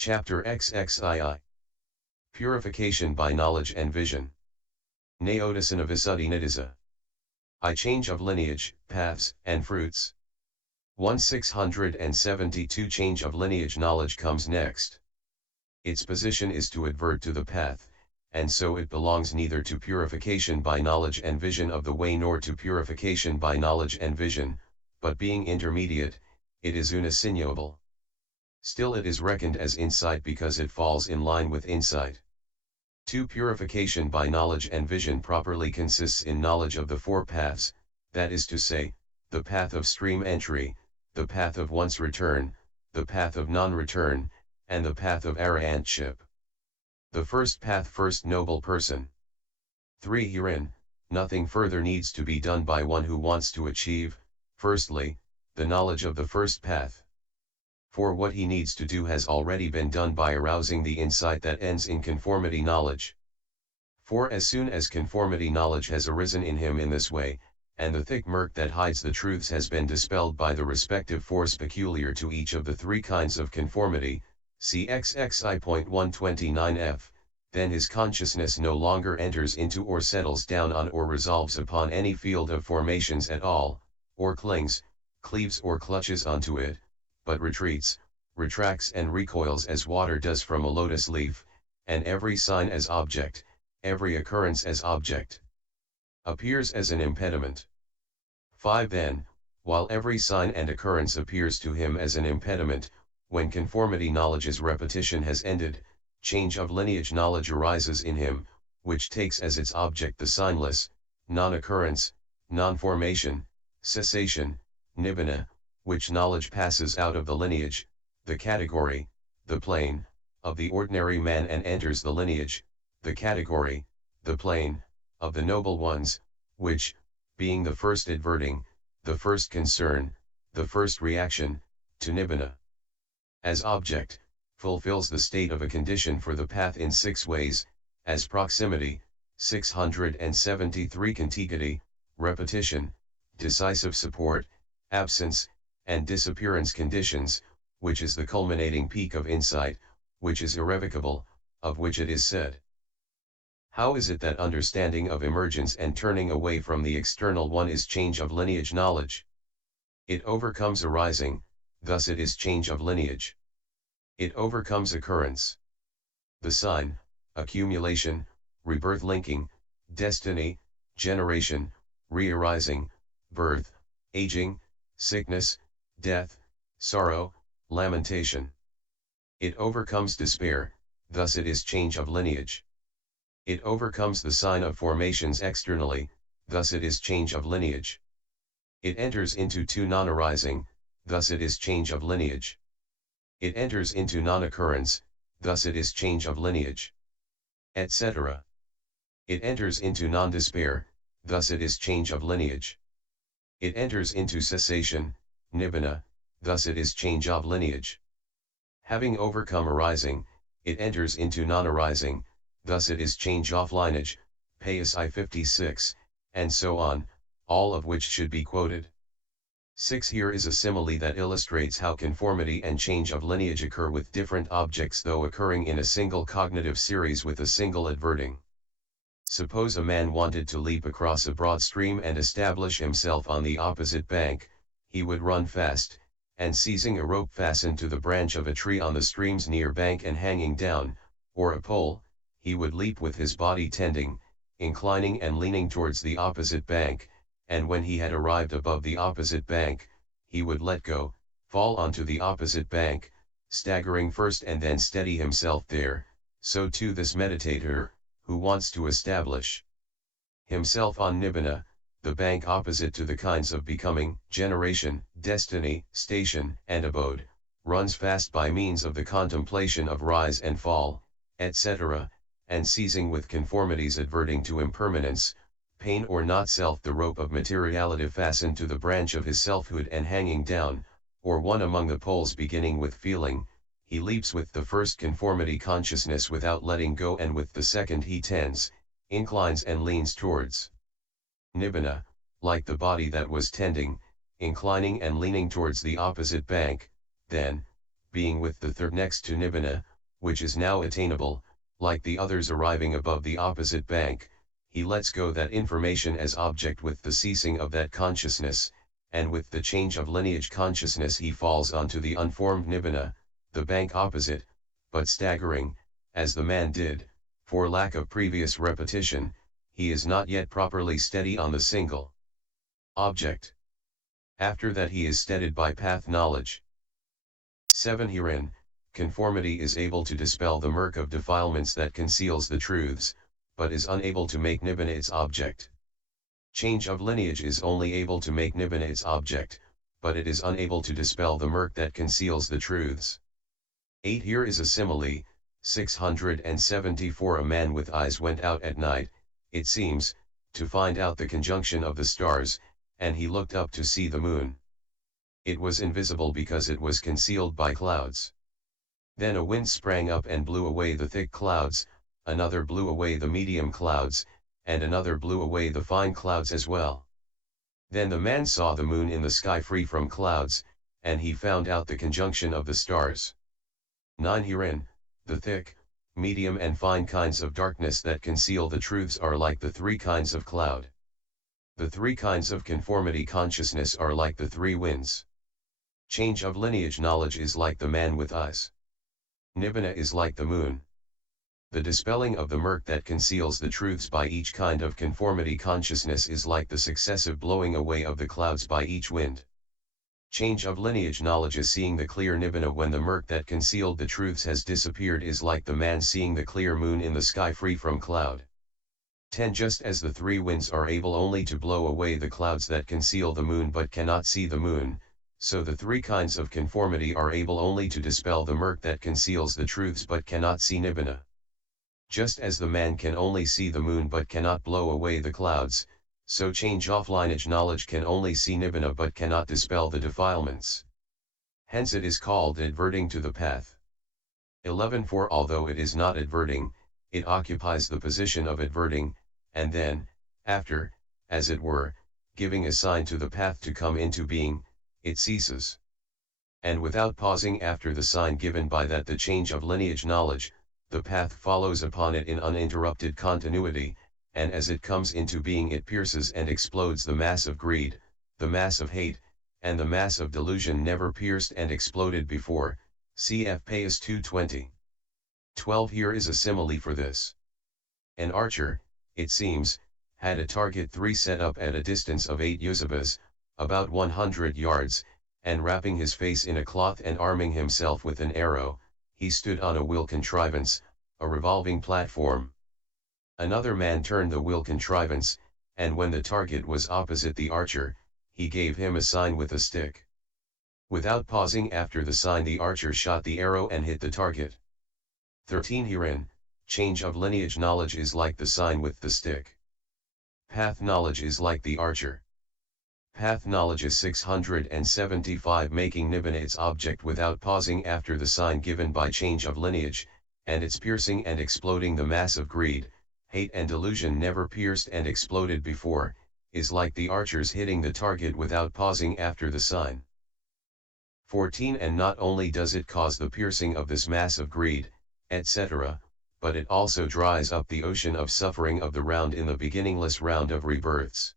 Chapter XXII. Purification by Knowledge and Vision. Ñáódasana Visuddhimagga. I change of lineage, paths, and fruits. 1672 Change of lineage knowledge comes next. Its position is to advert to the path, and so it belongs neither to purification by knowledge and vision of the way nor to purification by knowledge and vision, but being intermediate, it is unassailable. Still it is reckoned as insight because it falls in line with insight. 2. Purification by knowledge and vision properly consists in knowledge of the four paths, that is to say, the path of stream entry, the path of once return, the path of non-return, and the path of arahantship. The first path, first noble person. 3. Herein, nothing further needs to be done by one who wants to achieve, firstly, the knowledge of the first path. For what he needs to do has already been done by arousing the insight that ends in conformity knowledge. For as soon as conformity knowledge has arisen in him in this way, and the thick murk that hides the truths has been dispelled by the respective force peculiar to each of the three kinds of conformity, see XXI.129f, then his consciousness no longer enters into or settles down on or resolves upon any field of formations at all, or clings, cleaves or clutches onto it, but retreats, retracts and recoils as water does from a lotus leaf, and every sign as object, every occurrence as object, appears as an impediment. 5. Then, while every sign and occurrence appears to him as an impediment, when conformity knowledge's repetition has ended, change of lineage knowledge arises in him, which takes as its object the signless, non-occurrence, non-formation, cessation, nibbana, which knowledge passes out of the lineage, the category, the plane, of the ordinary man and enters the lineage, the category, the plane, of the noble ones, which, being the first adverting, the first concern, the first reaction, to nibbana. As object, fulfills the state of a condition for the path in 6 ways, as proximity, 673 contiguity, repetition, decisive support, absence, and disappearance conditions, which is the culminating peak of insight, which is irrevocable, of which it is said. How is it that understanding of emergence and turning away from the external one is change of lineage knowledge? It overcomes arising, thus it is change of lineage. It overcomes occurrence. The sign, accumulation, rebirth linking, destiny, generation, re-arising, birth, aging, sickness, death, sorrow, lamentation. It overcomes despair, thus it is change of lineage. It overcomes the sign of formations externally, thus it is change of lineage. It enters into 2 non-arising, thus it is change of lineage. It enters into non-occurrence, thus it is change of lineage. Etc. It enters into non-despair, thus it is change of lineage. It enters into cessation, nibbana, thus it is change of lineage. Having overcome arising, it enters into non-arising, thus it is change of lineage, Pais I 56, and so on, all of which should be quoted. 6. Here is a simile that illustrates how conformity and change of lineage occur with different objects though occurring in a single cognitive series with a single adverting. Suppose a man wanted to leap across a broad stream and establish himself on the opposite bank, he would run fast, and seizing a rope fastened to the branch of a tree on the stream's near bank and hanging down, or a pole, he would leap with his body tending, inclining and leaning towards the opposite bank, and when he had arrived above the opposite bank, he would let go, fall onto the opposite bank, staggering first and then steady himself there. So too this meditator, who wants to establish himself on nibbana, the bank opposite to the kinds of becoming, generation, destiny, station, and abode, runs fast by means of the contemplation of rise and fall, etc., and seizing with conformities adverting to impermanence, pain or not self the rope of materiality fastened to the branch of his selfhood and hanging down, or one among the poles beginning with feeling, he leaps with the first conformity consciousness without letting go, and with the second he tends, inclines and leans towards nibbana, like the body that was tending, inclining and leaning towards the opposite bank, then, being with the third next to nibbana, which is now attainable, like the others arriving above the opposite bank, he lets go that information as object with the ceasing of that consciousness, and with the change of lineage consciousness he falls onto the unformed nibbana, the bank opposite, but staggering, as the man did, for lack of previous repetition, he is not yet properly steady on the single object. After that he is steadied by path knowledge. 7. Herein, conformity is able to dispel the murk of defilements that conceals the truths, but is unable to make nibbana its object. Change of lineage is only able to make nibbana its object, but it is unable to dispel the murk that conceals the truths. 8. Here is a simile. 674. A man with eyes went out at night, it seems, to find out the conjunction of the stars, and he looked up to see the moon. It was invisible because it was concealed by clouds. Then a wind sprang up and blew away the thick clouds, another blew away the medium clouds, and another blew away the fine clouds as well. Then the man saw the moon in the sky free from clouds, and he found out the conjunction of the stars. 9. Herein, the thick, medium and fine kinds of darkness that conceal the truths are like the three kinds of cloud. The three kinds of conformity consciousness are like the three winds. Change of lineage knowledge is like the man with eyes. Nibbana is like the moon. The dispelling of the murk that conceals the truths by each kind of conformity consciousness is like the successive blowing away of the clouds by each wind. Change of lineage knowledge is seeing the clear nibbana when the murk that concealed the truths has disappeared is like the man seeing the clear moon in the sky free from cloud. 10. Just as the three winds are able only to blow away the clouds that conceal the moon but cannot see the moon, so the three kinds of conformity are able only to dispel the murk that conceals the truths but cannot see nibbana. Just as the man can only see the moon but cannot blow away the clouds, so change of lineage knowledge can only see nibbana but cannot dispel the defilements. Hence it is called adverting to the path. 11. For although it is not adverting, it occupies the position of adverting, and then, after, as it were, giving a sign to the path to come into being, it ceases. And without pausing after the sign given by that the change of lineage knowledge, the path follows upon it in uninterrupted continuity, and as it comes into being it pierces and explodes the mass of greed, the mass of hate, and the mass of delusion never pierced and exploded before, cf. Pais 220. 12. Here is a simile for this. An archer, it seems, had a target 3 set up at a distance of 8 yuzabas, about 100 yards, and wrapping his face in a cloth and arming himself with an arrow, he stood on a wheel contrivance, a revolving platform. Another man turned the wheel contrivance, and when the target was opposite the archer, he gave him a sign with a stick. Without pausing after the sign the archer shot the arrow and hit the target. 13. Herein, change of lineage knowledge is like the sign with the stick. Path knowledge is like the archer. Path knowledge is 675 making nibbana its object without pausing after the sign given by change of lineage, and its piercing and exploding the mass of greed, hate and delusion never pierced and exploded before, is like the archer's hitting the target without pausing after the sign. 14. And not only does it cause the piercing of this mass of greed, etc., but it also dries up the ocean of suffering of the round in the beginningless round of rebirths.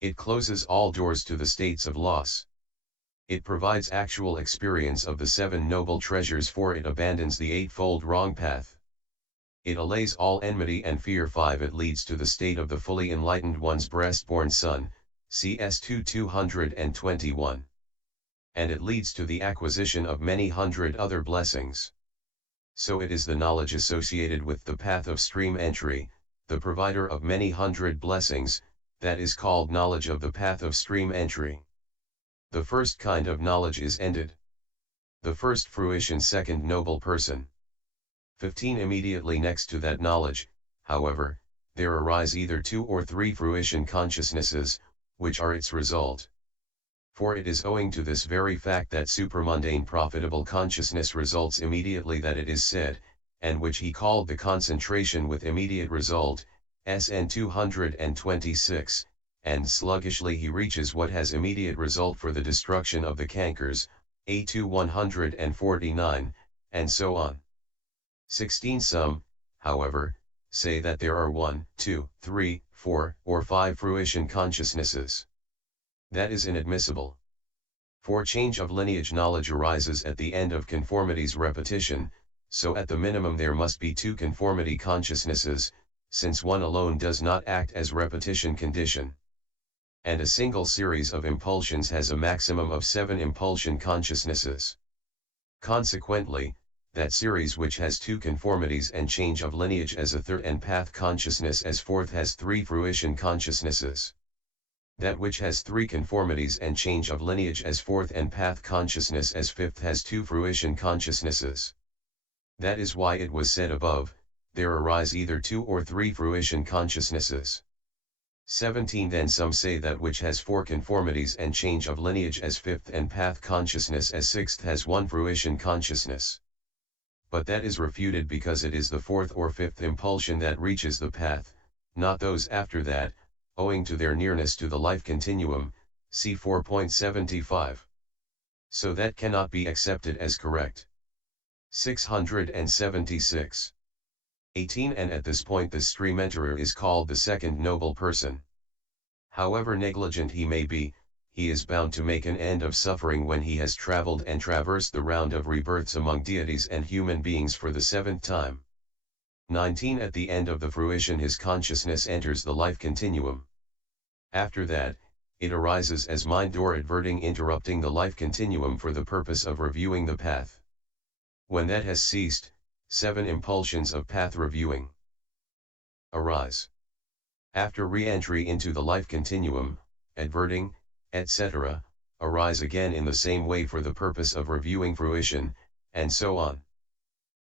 It closes all doors to the states of loss. It provides actual experience of the 7 noble treasures, for it abandons the 8-fold wrong path. It allays all enmity and fear. 5. It leads to the state of the fully enlightened one's breast-born son, CS 221. And it leads to the acquisition of many hundred other blessings. So it is the knowledge associated with the path of stream entry, the provider of many hundred blessings, that is called knowledge of the path of stream entry. The first kind of knowledge is ended. The first fruition, second noble person. 15. Immediately next to that knowledge, however, there arise either 2 or 3 fruition consciousnesses, which are its result. For it is owing to this very fact that supramundane profitable consciousness results immediately that it is said, and which he called the concentration with immediate result, SN 226, and sluggishly he reaches what has immediate result for the destruction of the cankers, A2 149, and so on. 16. Some, however, say that there are 1, 2, 3, 4, or 5 fruition consciousnesses. That is inadmissible. For change of lineage knowledge arises at the end of conformity's repetition, so at the minimum there must be 2 conformity consciousnesses, since one alone does not act as repetition condition. And a single series of impulsions has a maximum of 7 impulsion consciousnesses. Consequently, that series which has 2 conformities and change of lineage as a third and path consciousness as fourth has 3 fruition consciousnesses. That which has 3 conformities and change of lineage as fourth and path consciousness as fifth has 2 fruition consciousnesses. That is why it was said above, there arise either 2 or 3 fruition consciousnesses. 17. Then some say that which has 4 conformities and change of lineage as fifth and path consciousness as sixth has 1 fruition consciousness. But that is refuted because it is the fourth or fifth impulsion that reaches the path, not those after that, owing to their nearness to the life continuum, see 4.75. So that cannot be accepted as correct. 676. 18. And at this point the stream enterer is called the second noble person. However negligent he may be, he is bound to make an end of suffering when he has traveled and traversed the round of rebirths among deities and human beings for the 7th time. 19. At the end of the fruition his consciousness enters the life continuum. After that, it arises as mind or adverting interrupting the life continuum for the purpose of reviewing the path. When that has ceased, 7 impulsions of path reviewing arise. After re-entry into the life continuum, adverting, etc., arise again in the same way for the purpose of reviewing fruition, and so on.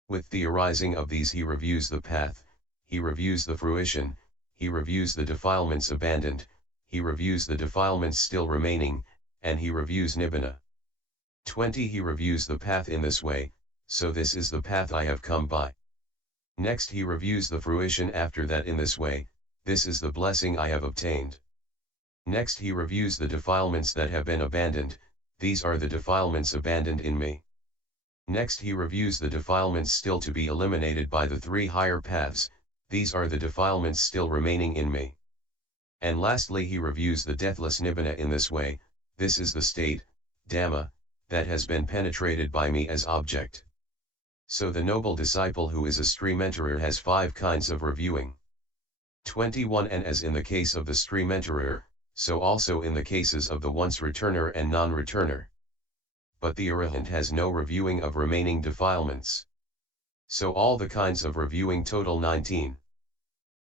With the arising of these he reviews the path, he reviews the fruition, he reviews the defilements abandoned, he reviews the defilements still remaining, and he reviews nibbana. 20. He reviews the path in this way, so this is the path I have come by. Next he reviews the fruition after that in this way, this is the blessing I have obtained. Next he reviews the defilements that have been abandoned, these are the defilements abandoned in me. Next he reviews the defilements still to be eliminated by the 3 higher paths, these are the defilements still remaining in me. And lastly he reviews the deathless nibbana in this way, this is the state, Dhamma, that has been penetrated by me as object. So the noble disciple who is a stream enterer has 5 kinds of reviewing. 21. And as in the case of the stream enterer, so also in the cases of the once returner and non-returner. But the arahant has no reviewing of remaining defilements. So all the kinds of reviewing total 19.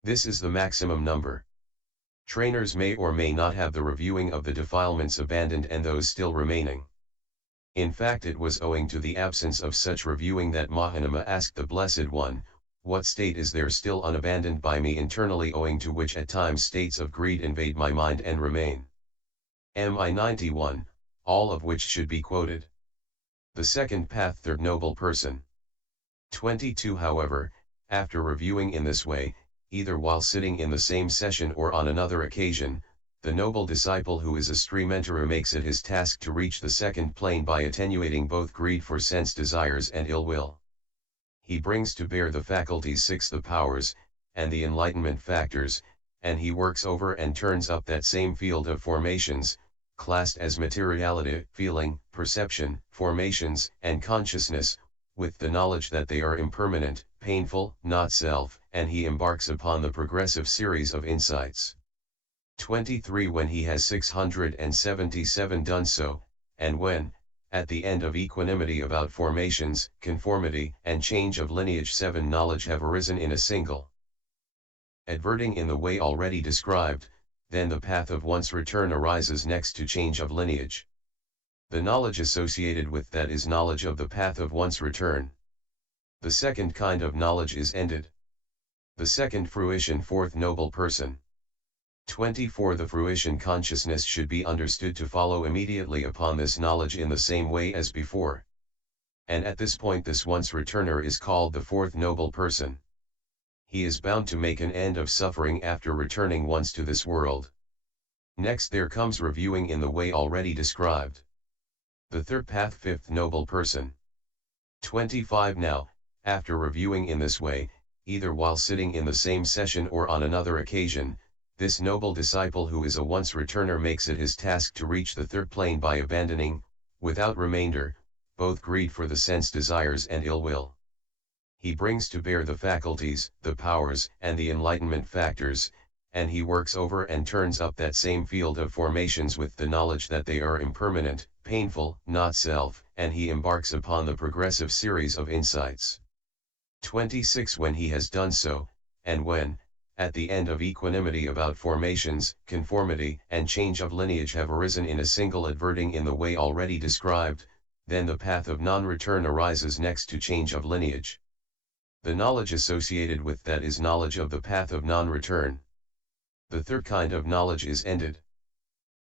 This is the maximum number. Trainers may or may not have the reviewing of the defilements abandoned and those still remaining. In fact it was owing to the absence of such reviewing that Mahanama asked the Blessed One, what state is there still unabandoned by me internally owing to which at times states of greed invade my mind and remain. MI 91, all of which should be quoted. The second path third noble person. 22. However, after reviewing in this way, either while sitting in the same session or on another occasion, the noble disciple who is a stream enterer makes it his task to reach the second plane by attenuating both greed for sense desires and ill will. He brings to bear the faculties 6 the powers, and the enlightenment factors, and he works over and turns up that same field of formations, classed as materiality, feeling, perception, formations, and consciousness, with the knowledge that they are impermanent, painful, not self, and he embarks upon the progressive series of insights. 23. When he has 677 done so, and when, at the end of equanimity about formations, conformity, and change of lineage 7 knowledge have arisen in a single adverting in the way already described, then the path of once return arises next to change of lineage. The knowledge associated with that is knowledge of the path of once return. The second kind of knowledge is ended. The second fruition fourth noble person. 24. The fruition consciousness should be understood to follow immediately upon this knowledge in the same way as before. And at this point this once returner is called the fourth noble person. He is bound to make an end of suffering after returning once to this world. Next there comes reviewing in the way already described. The third path fifth noble person. 25. Now, After reviewing in this way, either while sitting in the same session or on another occasion, this noble disciple who is a once returner makes it his task to reach the third plane by abandoning, without remainder, both greed for the sense desires and ill will. He brings to bear the faculties, the powers, and the enlightenment factors, and he works over and turns up that same field of formations with the knowledge that they are impermanent, painful, not self, and he embarks upon the progressive series of insights. 26. When he has done so, and when, at the end of equanimity about formations, conformity, and change of lineage have arisen in a single adverting in the way already described, then the path of non-return arises next to change of lineage. The knowledge associated with that is knowledge of the path of non-return. The third kind of knowledge is ended.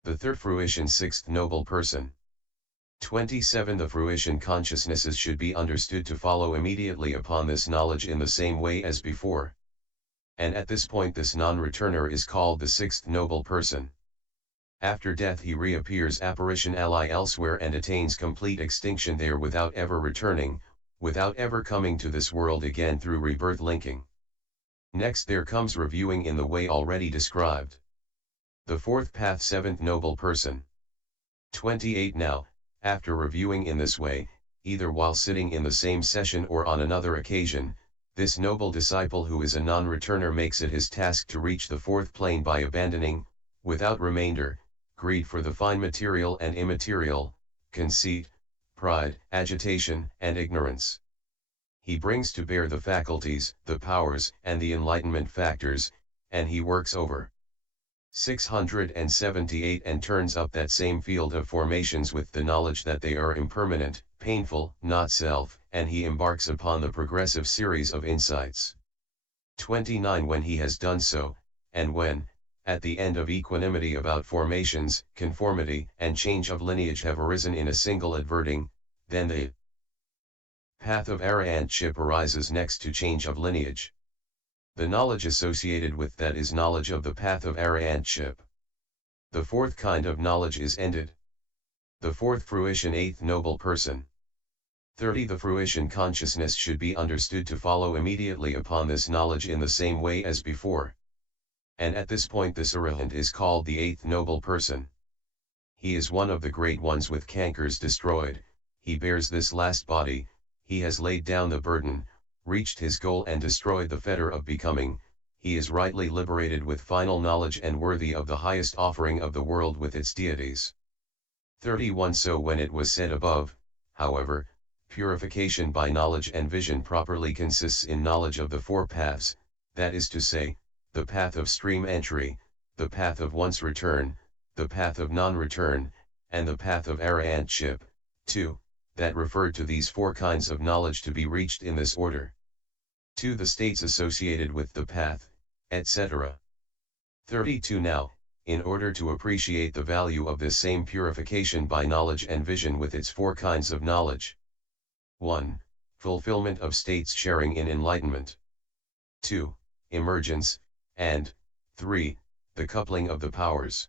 The third fruition. Sixth noble person. 27. The fruition consciousnesses should be understood to follow immediately upon this knowledge in the same way as before. And at this point this non-returner is called the sixth noble person. After death he reappears apparition ally elsewhere and attains complete extinction there without ever returning, without ever coming to this world again through rebirth linking. Next there comes reviewing in the way already described. The fourth path. Seventh noble person. 28. Now, after reviewing in this way, either while sitting in the same session or on another occasion, this noble disciple who is a non-returner makes it his task to reach the fourth plane by abandoning, without remainder, greed for the fine material and immaterial, conceit, pride, agitation, and ignorance. He brings to bear the faculties, the powers, and the enlightenment factors, and he works over 678 and turns up that same field of formations with the knowledge that they are impermanent, painful, not self, and he embarks upon the progressive series of insights. 29. When he has done so, and when, at the end of equanimity about formations, conformity, and change of lineage have arisen in a single adverting, then the path of arahantship arises next to change of lineage. The knowledge associated with that is knowledge of the path of arahantship. The fourth kind of knowledge is ended. The fourth fruition. Eighth noble person. 30. The fruition consciousness should be understood to follow immediately upon this knowledge in the same way as before. And at this point this arahant is called the eighth noble person. He is one of the great ones with cankers destroyed, he bears this last body, he has laid down the burden, reached his goal and destroyed the fetter of becoming, he is rightly liberated with final knowledge and worthy of the highest offering of the world with its deities. 31. So when it was said above, however, purification by knowledge and vision properly consists in knowledge of the four paths, that is to say, the path of stream entry, the path of once return, the path of non-return, and the path of arahantship, 2. That referred to these four kinds of knowledge to be reached in this order. 2. The states associated with the path, etc. 32. Now, in order to appreciate the value of this same purification by knowledge and vision with its four kinds of knowledge. 1. Fulfillment of states sharing in enlightenment. 2. Emergence, and 3. The coupling of the powers.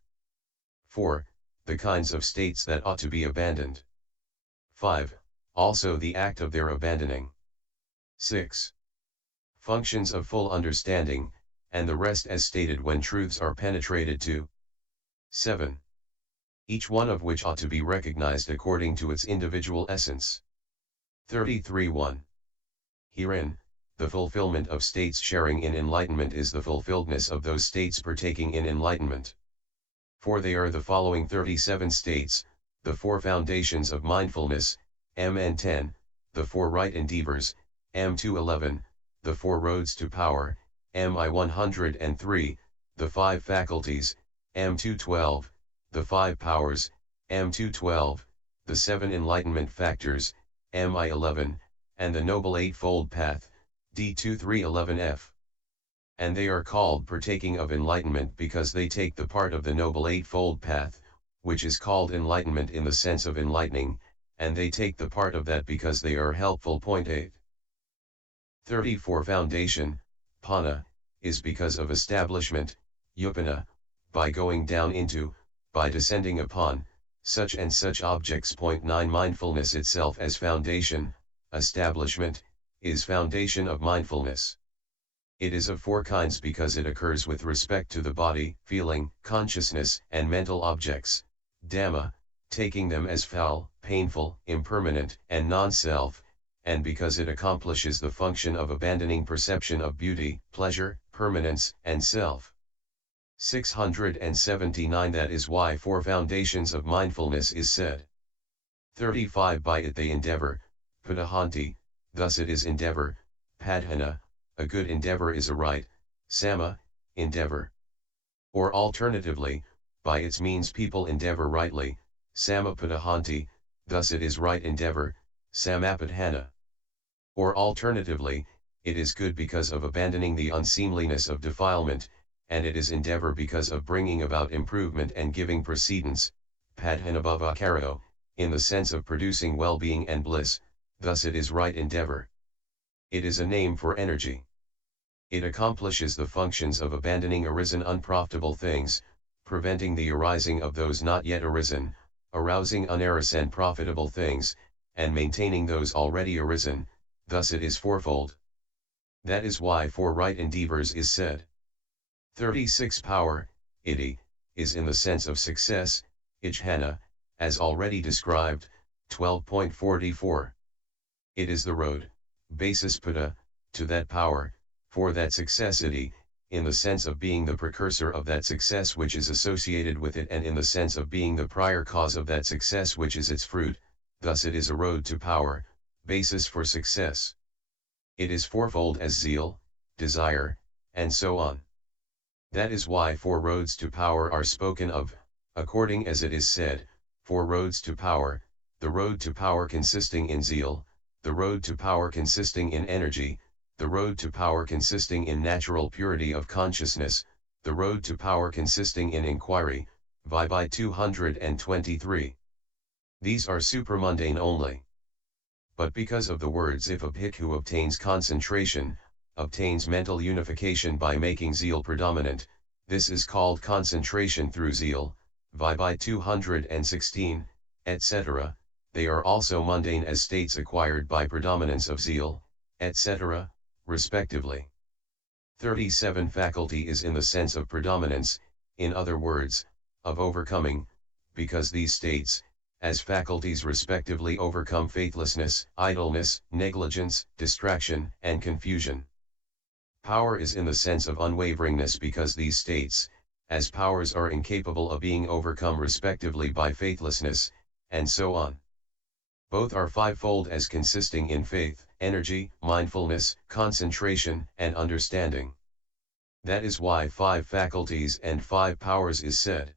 4. The kinds of states that ought to be abandoned. 5. Also the act of their abandoning. 6. Functions of full understanding, and the rest as stated when truths are penetrated to. 7. Each one of which ought to be recognized according to its individual essence. 33.1. Herein, the fulfillment of states sharing in enlightenment is the fulfilledness of those states partaking in enlightenment. For they are the following 37 states, the four foundations of mindfulness, Mn 10, the four right endeavors, M2 11, the four roads to power, Mi 103, the five faculties, M2 12, the five powers, M2 12, the seven enlightenment factors, Mi 11, and the noble eightfold path, D2 311F. And they are called partaking of enlightenment because they take the part of the noble eightfold path, which is called enlightenment in the sense of enlightening, and they take the part of that because they are helpful. 8. 34. Foundation, Pana, is because of establishment, Upana, by going down into, by descending upon, such and such objects. 9. Mindfulness itself as foundation, establishment, is foundation of mindfulness. It is of four kinds because it occurs with respect to the body, feeling, consciousness, and mental objects. Dhamma, taking them as foul, painful, impermanent, and non-self, and because it accomplishes the function of abandoning perception of beauty, pleasure, permanence, and self. 679 That is why four foundations of mindfulness is said. 35 By it they endeavor, padahanti, thus it is endeavor, padhana, a good endeavor is a right, samma, endeavor. Or alternatively, by its means people endeavor rightly, samapadahanti, thus it is right endeavor, samapadhana. Or alternatively, it is good because of abandoning the unseemliness of defilement, and it is endeavor because of bringing about improvement and giving precedence, padhanabhavakaro, in the sense of producing well-being and bliss, thus it is right endeavor. It is a name for energy. It accomplishes the functions of abandoning arisen unprofitable things, preventing the arising of those not yet arisen, arousing unarisen profitable things, and maintaining those already arisen, thus it is fourfold. That is why four right endeavors is said. 36 Power, iti, is in the sense of success, ijhana, as already described, 12.44. It is the road, basis pada, to that power, for that success iti, in the sense of being the precursor of that success which is associated with it and in the sense of being the prior cause of that success which is its fruit, thus it is a road to power, basis for success. It is fourfold as zeal, desire, and so on. That is why four roads to power are spoken of, according as it is said, four roads to power, the road to power consisting in zeal, the road to power consisting in energy, the road to power consisting in natural purity of consciousness, the road to power consisting in inquiry, by 223. These are supramundane only. But because of the words if a bhikkhu obtains concentration, obtains mental unification by making zeal predominant, this is called concentration through zeal, by 216, etc., they are also mundane as states acquired by predominance of zeal, etc., respectively. 37 Faculty is in the sense of predominance, in other words, of overcoming, because these states, as faculties respectively overcome faithlessness, idleness, negligence, distraction, and confusion. Power is in the sense of unwaveringness because these states, as powers are incapable of being overcome respectively by faithlessness, and so on. Both are fivefold as consisting in faith, energy, mindfulness, concentration, and understanding. That is why 5 faculties and 5 powers is said.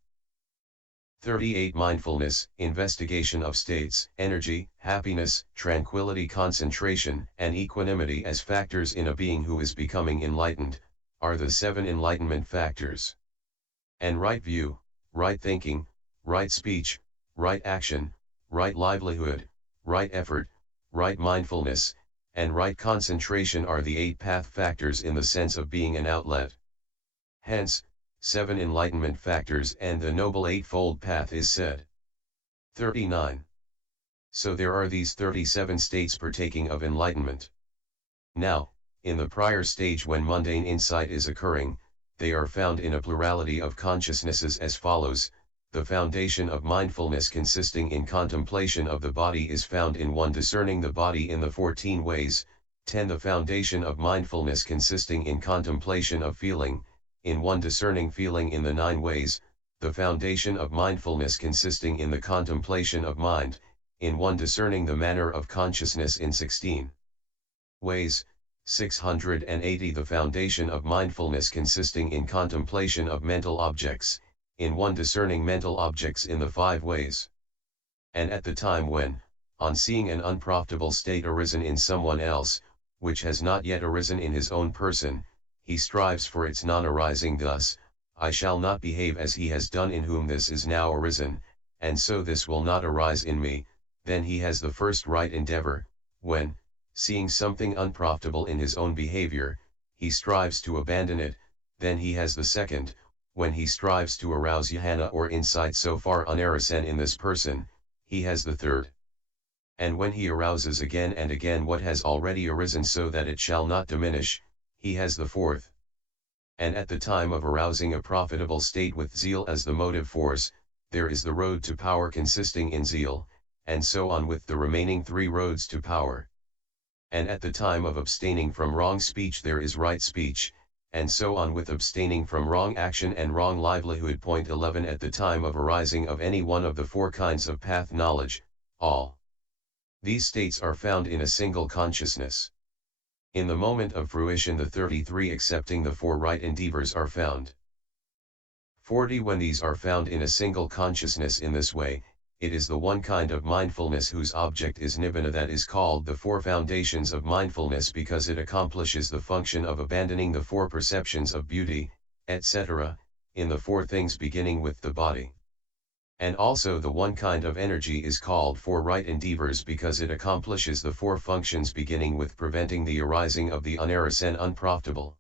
38 Mindfulness, investigation of states, energy, happiness, tranquility, concentration, and equanimity as factors in a being who is becoming enlightened, are the 7 enlightenment factors. And right view, right thinking, right speech, right action, right livelihood, right effort, right mindfulness, and right concentration are the 8 path factors in the sense of being an outlet. Hence, 7 enlightenment factors and the Noble Eightfold Path is said. 39. So there are these 37 states partaking of enlightenment. Now, in the prior stage when mundane insight is occurring, they are found in a plurality of consciousnesses as follows: the foundation of mindfulness consisting in contemplation of the body is found in one discerning the body in the 14 ways, 10 the foundation of mindfulness consisting in contemplation of feeling, in one discerning feeling in the 9 ways, the foundation of mindfulness consisting in the contemplation of mind, in one discerning the manner of consciousness in 16 ways, 680 the foundation of mindfulness consisting in contemplation of mental objects, in one discerning mental objects in the 5 ways. And at the time when, on seeing an unprofitable state arisen in someone else, which has not yet arisen in his own person, he strives for its non-arising thus, I shall not behave as he has done in whom this is now arisen, and so this will not arise in me, then he has the first right endeavor, when, seeing something unprofitable in his own behavior, he strives to abandon it, then he has the second, when he strives to arouse jhana or insight so far unarisen in this person, he has the third. And when he arouses again and again what has already arisen so that it shall not diminish, he has the fourth. And at the time of arousing a profitable state with zeal as the motive force, there is the road to power consisting in zeal, and so on with the remaining three roads to power. And at the time of abstaining from wrong speech there is right speech, and so on with abstaining from wrong action and wrong livelihood. Point 11 At the time of arising of any one of the four kinds of path knowledge, all these states are found in a single consciousness. In the moment of fruition the 33 excepting the four right endeavors are found. 40 When these are found in a single consciousness in this way, it is the one kind of mindfulness whose object is nibbana that is called the four foundations of mindfulness because it accomplishes the function of abandoning the four perceptions of beauty, etc., in the four things beginning with the body. And also the one kind of energy is called four right endeavors because it accomplishes the four functions beginning with preventing the arising of the unerrous and unprofitable.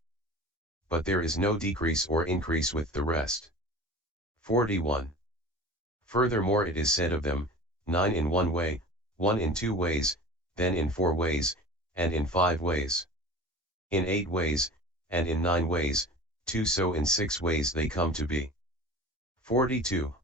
But there is no decrease or increase with the rest. 41. Furthermore it is said of them, 9 in one way, 1 in 2 ways, then in 4 ways, and in 5 ways. In 8 ways, and in 9 ways, 2 so in 6 ways they come to be. 42.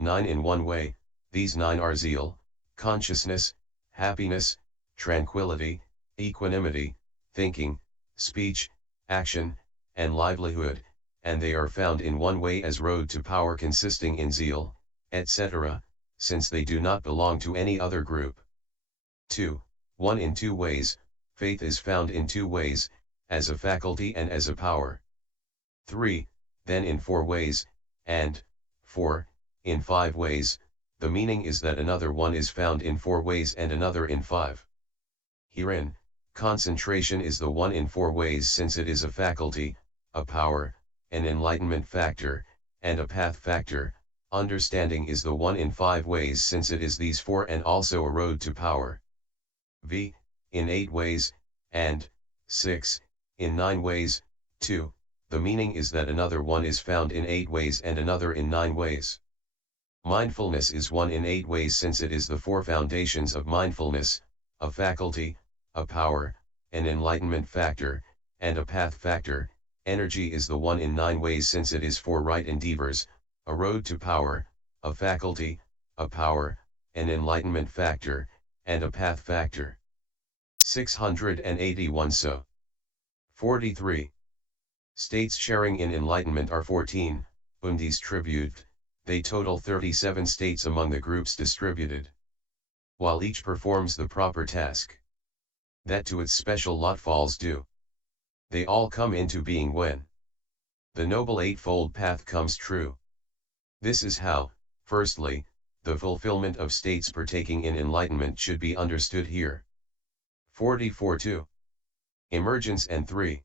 9 in one way, these 9 are zeal, consciousness, happiness, tranquility, equanimity, thinking, speech, action, and livelihood, and they are found in one way as road to power consisting in zeal, etc., since they do not belong to any other group. 2. 1 in 2 ways, faith is found in 2 ways, as a faculty and as a power. 3. Then in 4 ways, and 4. In 5 ways, the meaning is that another one is found in 4 ways and another in 5. Herein, concentration is the one in 4 ways since it is a faculty, a power, an enlightenment factor, and a path factor. Understanding is the one in 5 ways since it is these 4 and also a road to power. In 8 ways, and 6, in 9 ways, 2, the meaning is that another one is found in 8 ways and another in 9 ways. Mindfulness is one in 8 ways since it is the 4 foundations of mindfulness, a faculty, a power, an enlightenment factor, and a path factor. Energy is the one in 9 ways since it is 4 right endeavors, a road to power, a faculty, a power, an enlightenment factor, and a path factor. 681 So. 43. States sharing in enlightenment are 14, undistributed. They total 37 states among the groups distributed. While each performs the proper task that to its special lot falls due. They all come into being when the Noble Eightfold Path comes true. This is how, firstly, the fulfillment of states partaking in enlightenment should be understood here. 44 2. Emergence and 3.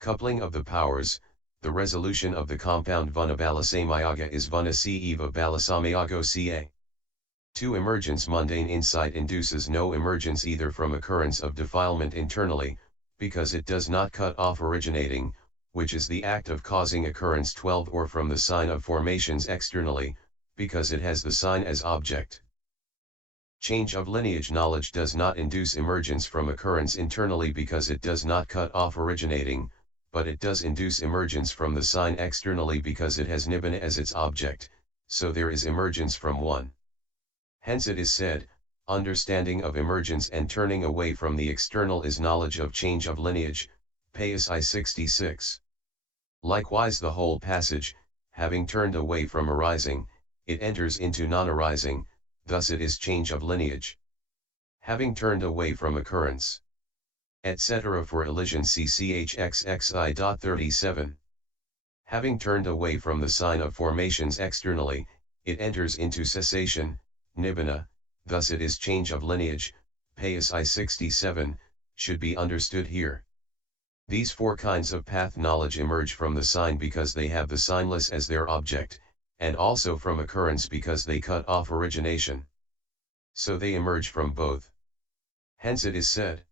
Coupling of the powers. The resolution of the compound vana balasamyaga is vana eva balasamyago ca. 2. Emergence. Mundane insight induces no emergence either from occurrence of defilement internally, because it does not cut off originating, which is the act of causing occurrence 12, or from the sign of formations externally, because it has the sign as object. Change of lineage. Knowledge does not induce emergence from occurrence internally because it does not cut off originating, but it does induce emergence from the sign externally because it has nibbana as its object, so there is emergence from one. Hence it is said, understanding of emergence and turning away from the external is knowledge of change of lineage, Pasi 66. Likewise the whole passage, having turned away from arising, it enters into non-arising, thus it is change of lineage. Having turned away from occurrence, etc. For elision cchxxi. 37. Having turned away from the sign of formations externally, it enters into cessation, nibbana, thus it is change of lineage, Pasi 67, should be understood here. These 4 kinds of path knowledge emerge from the sign because they have the signless as their object, and also from occurrence because they cut off origination. So they emerge from both. Hence it is said,